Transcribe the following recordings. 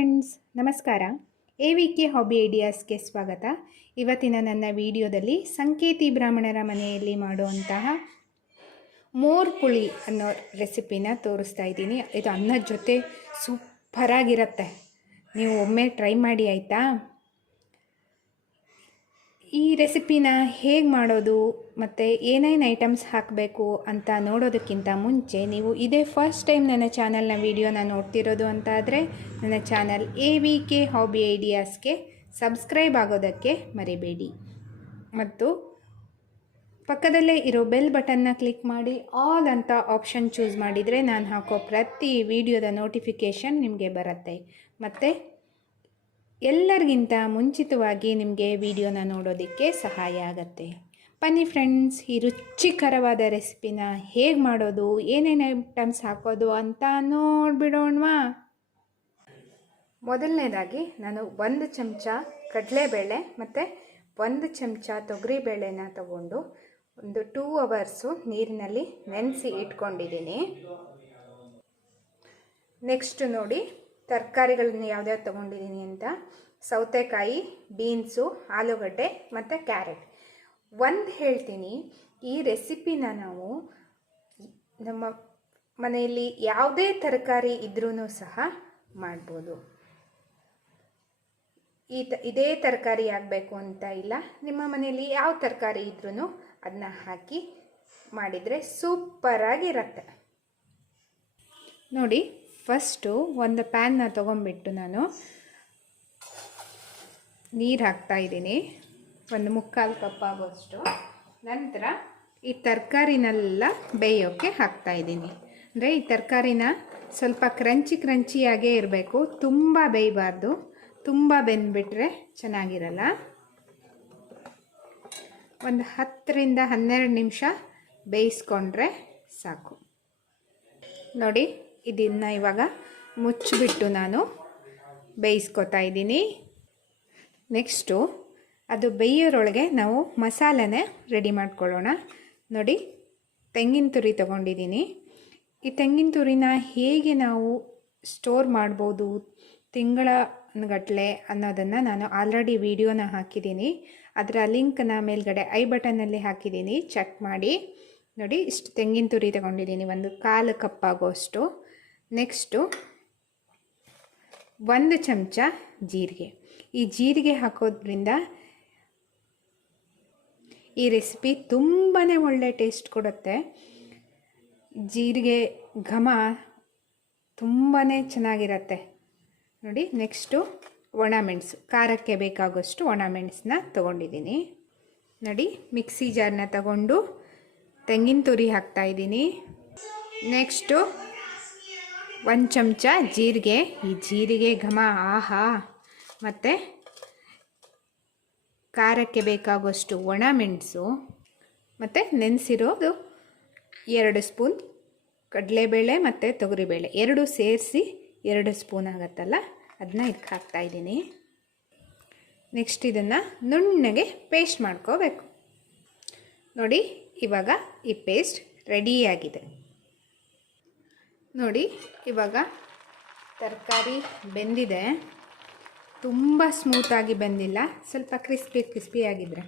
Friends ನಮಸ್ಕಾರ. A V K hobby ಐಡಿಯಾಸ್ಗೆ ಸ್ವಾಗತ. ಇವತ್ತಿನ ನನ್ನ ವಿಡಿಯೋದಲ್ಲಿ ಸಂಕೇತಿ ಬ್ರಾಹ್ಮಣರ ಮನೆಯಲ್ಲಿ ಮಾಡುವಂತಹ ಮೋರ್ ಪುಳಿ ಅನ್ನೋ ರೆಸಿಪಿನ ತೋರಿಸ್ತಾ ಇದ್ದೀನಿ. ಇದು ಅನ್ನದ ಜೊತೆ ಸೂಪರಾಗಿರುತ್ತೆ ನೀವು ಒಮ್ಮೆ ಟ್ರೈ ಮಾಡಿ ಆಯಿತಾ? ಈ ರೆಸಿಪಿನ ಹೇಗೆ ಮಾಡೋದು ಮತ್ತು ಏನೇನು ಐಟಮ್ಸ್ ಹಾಕಬೇಕು ಅಂತ ನೋಡೋದಕ್ಕಿಂತ ಮುಂಚೆ ನೀವು ಇದೇ ಫಸ್ಟ್ ಟೈಮ್ ನನ್ನ ಚಾನಲ್ನ ವೀಡಿಯೋನ ನೋಡ್ತಿರೋದು ಅಂತ ಆದರೆ ನನ್ನ channel A V K hobby ಐಡಿಯಾಸ್ಗೆ subscribe ಆಗೋದಕ್ಕೆ ಮರಿಬೇಡಿ. ಮತ್ತು ಪಕ್ಕದಲ್ಲೇ ಇರೋ ಬೆಲ್ ಬಟನ್ನ ಕ್ಲಿಕ್ ಮಾಡಿ ಆಲ್ ಅಂತ ಆಪ್ಷನ್ ಚೂಸ್ ಮಾಡಿದರೆ ನಾನು ಹಾಕೋ ಪ್ರತಿ ವಿಡಿಯೋದ ನೋಟಿಫಿಕೇಷನ್ ನಿಮಗೆ ಬರುತ್ತೆ. ಮತ್ತು ಎಲ್ಲರಿಗಿಂತ ಮುಂಚಿತವಾಗಿ ನಿಮಗೆ ವಿಡಿಯೋನ ನೋಡೋದಕ್ಕೆ ಸಹಾಯ ಆಗುತ್ತೆ. ಬನ್ನಿ ಫ್ರೆಂಡ್ಸ್, ಈ ರುಚಿಕರವಾದ ರೆಸಿಪಿನ ಹೇಗೆ ಮಾಡೋದು, ಏನೇನು ಐಟಮ್ಸ್ ಹಾಕೋದು ಅಂತ ನೋಡಿಬಿಡೋಣವಾ? ಮೊದಲನೇದಾಗಿ ನಾನು ಒಂದು ಚಮಚ ಕಡಲೆಬೇಳೆ ಮತ್ತು ಒಂದು ಚಮಚ ತೊಗರಿಬೇಳೆನ ತಗೊಂಡು ಒಂದು ಟೂ ಅವರ್ಸು ನೀರಿನಲ್ಲಿ ನೆನೆಸಿ ಇಟ್ಕೊಂಡಿದ್ದೀನಿ. ನೆಕ್ಸ್ಟ್ ನೋಡಿ ತರಕಾರಿಗಳನ್ನ ಯಾವ್ದ್ಯಾವ್ದು ತೊಗೊಂಡಿದ್ದೀನಿ ಅಂತ? ಸೌತೆಕಾಯಿ, ಬೀನ್ಸು, ಆಲೂಗಡ್ಡೆ ಮತ್ತು ಕ್ಯಾರೆಟ್. ಒಂದು ಹೇಳ್ತೀನಿ, ಈ ರೆಸಿಪಿನ ನಾವು ನಮ್ಮ ಮನೆಯಲ್ಲಿ ಯಾವುದೇ ತರಕಾರಿ ಇದ್ರೂ ಸಹ ಮಾಡ್ಬೋದು. ಈ ತ ಇದೇ ತರಕಾರಿ ಆಗಬೇಕು ಅಂತ ಇಲ್ಲ. ನಿಮ್ಮ ಮನೆಯಲ್ಲಿ ಯಾವ ತರಕಾರಿ ಇದ್ರೂ ಅದನ್ನ ಹಾಕಿ ಮಾಡಿದರೆ ಸೂಪರಾಗಿರುತ್ತೆ. ನೋಡಿ ಫಸ್ಟು ಒಂದು ಪ್ಯಾನ್ನ ತೊಗೊಂಬಿಟ್ಟು ನಾನು ನೀರು ಹಾಕ್ತಾ ಇದ್ದೀನಿ. ಒಂದು ಮುಕ್ಕಾಲು ಕಪ್ ಆಗೋಷ್ಟು. ನಂತರ ಈ ತರಕಾರಿನೆಲ್ಲ ಬೇಯೋಕ್ಕೆ ಹಾಕ್ತಾಯಿದ್ದೀನಿ ಅಂದರೆ ಈ ತರಕಾರಿನ ಸ್ವಲ್ಪ ಕ್ರಂಚಿ ಕ್ರಂಚಿಯಾಗೇ ಇರಬೇಕು. ತುಂಬ ಬೇಯಬಾರ್ದು. ತುಂಬ ಬೆಂದ್ಬಿಟ್ರೆ ಚೆನ್ನಾಗಿರಲ್ಲ. ಒಂದು ಹತ್ತರಿಂದ ಹನ್ನೆರಡು ನಿಮಿಷ ಬೇಯಿಸ್ಕೊಂಡ್ರೆ ಸಾಕು. ನೋಡಿ ಇದನ್ನು ಇವಾಗ ಮುಚ್ಚಿಬಿಟ್ಟು ನಾನು ಬೇಯಿಸ್ಕೊತಾ ಇದ್ದೀನಿ. ನೆಕ್ಸ್ಟು ಅದು ಬೇಯೋರೊಳಗೆ ನಾವು ಮಸಾಲೆನೇ ರೆಡಿ ಮಾಡ್ಕೊಳ್ಳೋಣ. ನೋಡಿ, ತೆಂಗಿನ ತುರಿ ತೊಗೊಂಡಿದ್ದೀನಿ. ಈ ತೆಂಗಿನ ತುರಿನ ಹೇಗೆ ನಾವು ಸ್ಟೋರ್ ಮಾಡ್ಬೋದು ತಿಂಗಳ ಗಟ್ಟಲೆ ಅನ್ನೋದನ್ನು ನಾನು ಆಲ್ರೆಡಿ ವಿಡಿಯೋನ ಹಾಕಿದ್ದೀನಿ. ಅದರ ಲಿಂಕ್ನ ಮೇಲ್ಗಡೆ ಐ ಬಟನಲ್ಲಿ ಹಾಕಿದ್ದೀನಿ. ಚೆಕ್ ಮಾಡಿ. ನೋಡಿ, ಇಷ್ಟು ತೆಂಗಿನ ತುರಿ ತಗೊಂಡಿದ್ದೀನಿ. ಒಂದು ಕಾಲು ಕಪ್ ಆಗೋಷ್ಟು. ನೆಕ್ಸ್ಟು ಒಂದು ಚಮಚ ಜೀರಿಗೆ. ಈ ಜೀರಿಗೆ ಹಾಕೋದ್ರಿಂದ ಈ ರೆಸಿಪಿ ತುಂಬಾ ಒಳ್ಳೆ ಟೇಸ್ಟ್ ಕೊಡುತ್ತೆ. ಜೀರಿಗೆ ಘಮ ತುಂಬಾ ಚೆನ್ನಾಗಿರತ್ತೆ. ನೋಡಿ, ನೆಕ್ಸ್ಟು ಒಣಮೆಣಸು ಖಾರಕ್ಕೆ ಬೇಕಾಗೋಷ್ಟು ಒಣಮೆಣಸನ್ನ ತೊಗೊಂಡಿದ್ದೀನಿ. ನೋಡಿ, ಮಿಕ್ಸಿ ಜಾರನ್ನ ತಗೊಂಡು ತೆಂಗಿನ ತುರಿ ಹಾಕ್ತಾಯಿದ್ದೀನಿ ನೆಕ್ಸ್ಟು ಒಂದು ಚಮಚ ಜೀರಿಗೆ, ಈ ಜೀರಿಗೆ ಘಮ, ಆಹಾ. ಮತ್ತು ಖಾರಕ್ಕೆ ಬೇಕಾಗುವಷ್ಟು ಒಣ ಮೆಣಸು, ಮತ್ತು ನೆನೆಸಿರೋದು ಎರಡು ಸ್ಪೂನ್ ಕಡಲೆಬೇಳೆ ಮತ್ತು ತೊಗರಿಬೇಳೆ. ಎರಡು ಸೇರಿಸಿ ಎರಡು ಸ್ಪೂನ್ ಆಗುತ್ತಲ್ಲ ಅದನ್ನ ಇದಕ್ಕೆ ಹಾಕ್ತಾಯಿದ್ದೀನಿ ನೆಕ್ಸ್ಟ್ ಇದನ್ನು ನುಣ್ಣಗೆ ಪೇಸ್ಟ್ ಮಾಡ್ಕೋಬೇಕು. ನೋಡಿ, ಇವಾಗ ಈ ಪೇಸ್ಟ್ ರೆಡಿಯಾಗಿದೆ ನೋಡಿ, ಇವಾಗ ತರಕಾರಿ ಬೆಂದಿದೆ. ತುಂಬ ಸ್ಮೂತಾಗಿ ಬೆಂದಿಲ್ಲ. ಸ್ವಲ್ಪ ಕ್ರಿಸ್ಪಿ ಕ್ರಿಸ್ಪಿ ಆಗಿದ್ರೆ.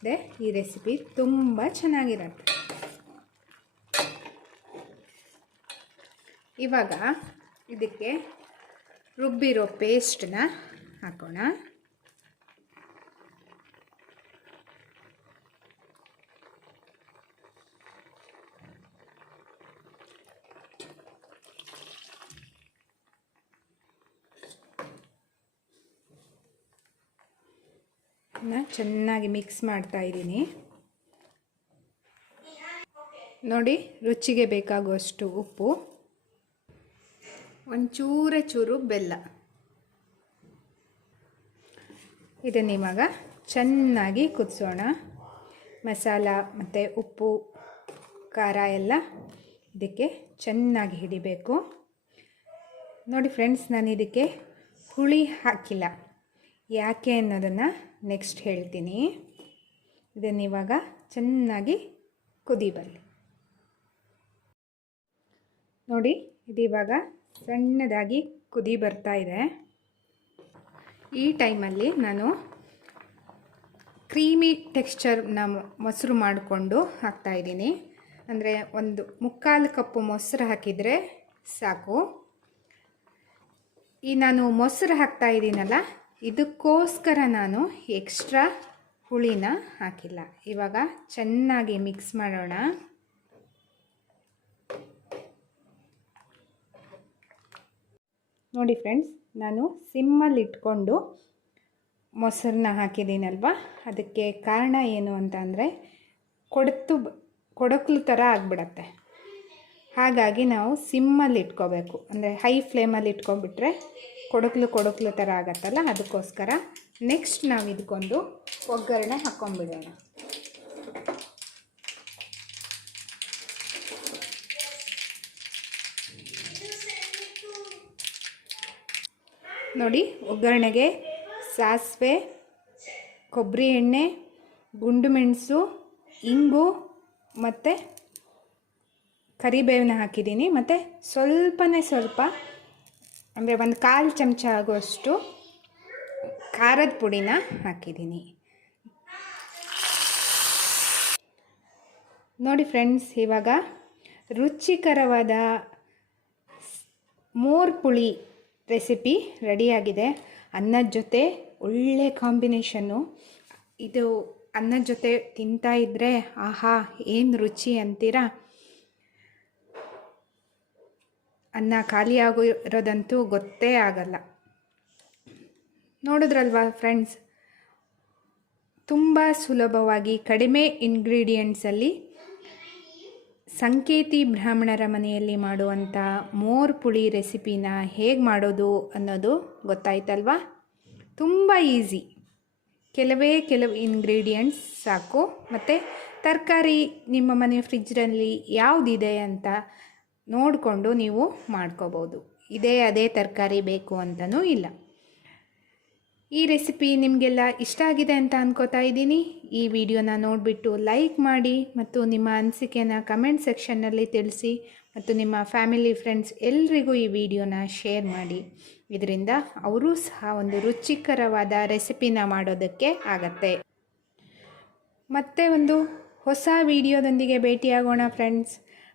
ಅದೇ ಈ ರೆಸಿಪಿ ತುಂಬ ಚೆನ್ನಾಗಿರುತ್ತೆ. ಇವಾಗ ಇದಕ್ಕೆ ರುಬ್ಬಿರೋ ಪೇಸ್ಟನ್ನ ಹಾಕೋಣ. ಚೆನ್ನಾಗಿ ಮಿಕ್ಸ್ ಮಾಡ್ತಾ ಇದ್ದೀನಿ. ನೋಡಿ, ರುಚಿಗೆ ಬೇಕಾಗುವಷ್ಟು ಉಪ್ಪು. ಒಂಚೂರ ಚೂರು ಬೆಲ್ಲ. ಇದನ್ನು ಇವಾಗ ಚೆನ್ನಾಗಿ ಕುದಿಸೋಣ. ಮಸಾಲ ಮತ್ತು ಉಪ್ಪು, ಖಾರ ಎಲ್ಲ ಇದಕ್ಕೆ ಚೆನ್ನಾಗಿ ಹಿಡಿಬೇಕು. ನೋಡಿ ಫ್ರೆಂಡ್ಸ್ ನಾನು ಇದಕ್ಕೆ ಹುಳಿ ಹಾಕಿಲ್ಲ. ಯಾಕೆ ಅನ್ನೋದನ್ನು ನೆಕ್ಸ್ಟ್ ಹೇಳ್ತೀನಿ. ಇದನ್ನು ಇವಾಗ ಚೆನ್ನಾಗಿ ಕುದಿಬಲ್ಲಿ ನೋಡಿ, ಇದು ಇವಾಗ ಸಣ್ಣದಾಗಿ ಕುದಿ ಬರ್ತಾ ಇದೆ. ಈ ಟೈಮಲ್ಲಿ ನಾನು ಕ್ರೀಮಿ ಟೆಕ್ಸ್ಚರ್ನ ಮೊಸರು ಮಾಡಿಕೊಂಡು ಹಾಕ್ತಾಯಿದ್ದೀನಿ ಅಂದರೆ ಒಂದು ಮುಕ್ಕಾಲು ಕಪ್ಪು ಮೊಸರು ಹಾಕಿದರೆ ಸಾಕು. ಈ ನಾನು ಮೊಸರು ಹಾಕ್ತಾ ಇದ್ದೀನಲ್ಲ ಇದಕ್ಕೋಸ್ಕರ ನಾನು ಎಕ್ಸ್ಟ್ರಾ ಹುಳಿನ ಹಾಕಿಲ್ಲ. ಇವಾಗ ಚೆನ್ನಾಗಿ ಮಿಕ್ಸ್ ಮಾಡೋಣ. ನೋಡಿ ಫ್ರೆಂಡ್ಸ್ ನಾನು ಸಿಮ್ಮಲ್ಲಿ ಇಟ್ಕೊಂಡು ಮೊಸರನ್ನ ಹಾಕಿದ್ದೀನಲ್ವ? ಅದಕ್ಕೆ ಕಾರಣ ಏನು ಅಂತ ಅಂದರೆ, ಕೊಡತು ಕೊಡಕ್ಲು ಥರ ಆಗಿಬಿಡತ್ತೆ. ಹಾಗಾಗಿ ನಾವು ಸಿಮ್ಮಲ್ಲಿ ಇಟ್ಕೋಬೇಕು. ಅಂದರೆ ಹೈ ಫ್ಲೇಮಲ್ಲಿ ಇಟ್ಕೊಂಡ್ಬಿಟ್ರೆ ಕೊಡಕ್ಲು ಕೊಡಕ್ಲು ಥರ ಆಗತ್ತಲ್ಲ, ಅದಕ್ಕೋಸ್ಕರ ನೆಕ್ಸ್ಟ್ ನಾವು ಇದಕ್ಕೊಂದು ಒಗ್ಗರಣೆ ಹಾಕ್ಕೊಂಡ್ಬಿಡೋಣ ನೋಡಿ, ಒಗ್ಗರಣೆಗೆ ಸಾಸಿವೆ, ಕೊಬ್ಬರಿ ಎಣ್ಣೆ, ಗುಂಡು ಮೆಣಸು, ಇಂಗು ಮತ್ತು ಕರಿಬೇವನ್ನ ಹಾಕಿದ್ದೀನಿ. ಮತ್ತು ಸ್ವಲ್ಪನೇ ಸ್ವಲ್ಪ, ಅಂದರೆ ಒಂದು ಕಾಲು ಚಮಚ ಆಗುವಷ್ಟು ಖಾರದ ಪುಡಿನ ಹಾಕಿದ್ದೀನಿ. ನೋಡಿ ಫ್ರೆಂಡ್ಸ್, ಇವಾಗ ರುಚಿಕರವಾದ ಮೋರ್ ಪುಳಿ ರೆಸಿಪಿ ರೆಡಿಯಾಗಿದೆ. ಅನ್ನದ ಜೊತೆ ಒಳ್ಳೆ ಕಾಂಬಿನೇಷನ್ನು. ಇದು ಅನ್ನದ ಜೊತೆ ತಿಂತಾ ಇದ್ದರೆ ಆಹಾ, ಏನು ರುಚಿ ಅಂತೀರಾ? ಅನ್ನ ಖಾಲಿ ಇರೋದಂತೂ ಗೊತ್ತೇ ಆಗಲ್ಲ. ನೋಡಿದ್ರಲ್ವಾ ಫ್ರೆಂಡ್ಸ್? ತುಂಬ ಸುಲಭವಾಗಿ ಕಡಿಮೆ ಇಂಗ್ರೀಡಿಯೆಂಟ್ಸಲ್ಲಿ ಸಂಕೇತಿ ಬ್ರಾಹ್ಮಣರ ಮನೆಯಲ್ಲಿ ಮಾಡುವಂಥ ಮೋರ್ ಪುಳಿ ರೆಸಿಪಿನ ಹೇಗೆ ಮಾಡೋದು ಅನ್ನೋದು ಗೊತ್ತಾಯ್ತಲ್ವಾ? ತುಂಬ ಈಸಿ. ಕೆಲವೇ ಕೆಲವು ಇಂಗ್ರೀಡಿಯೆಂಟ್ಸ್ ಸಾಕು. ಮತ್ತು ತರಕಾರಿ ನಿಮ್ಮ ಮನೆ ಫ್ರಿಜ್ಜಲ್ಲಿ ಯಾವುದಿದೆ ಅಂತ ನೋಡಿಕೊಂಡು ನೀವು ಮಾಡ್ಕೋಬೋದು. ಇದೇ ಅದೇ ತರಕಾರಿ ಬೇಕು ಅಂತಲೂ ಇಲ್ಲ. ಈ ರೆಸಿಪಿ ನಿಮಗೆಲ್ಲ ಇಷ್ಟ ಆಗಿದೆ ಅಂತ ಅನ್ಕೋತಾ ಇದ್ದೀನಿ. ಈ ವಿಡಿಯೋನ ನೋಡಿಬಿಟ್ಟು ಲೈಕ್ ಮಾಡಿ ಮತ್ತು ನಿಮ್ಮ ಅನಿಸಿಕೆನ ಕಮೆಂಟ್ ಸೆಕ್ಷನ್ನಲ್ಲಿ ತಿಳಿಸಿ ಮತ್ತು ನಿಮ್ಮ ಫ್ಯಾಮಿಲಿ ಫ್ರೆಂಡ್ಸ್ ಎಲ್ರಿಗೂ ಈ ವಿಡಿಯೋನ ಶೇರ್ ಮಾಡಿ. ಇದರಿಂದ ಅವರೂ ಸಹ ಒಂದು ರುಚಿಕರವಾದ ರೆಸಿಪಿನ ಮಾಡೋದಕ್ಕೆ ಆಗತ್ತೆ. ಮತ್ತೆ ಒಂದು ಹೊಸ ವಿಡಿಯೋದೊಂದಿಗೆ ಭೇಟಿಯಾಗೋಣ friends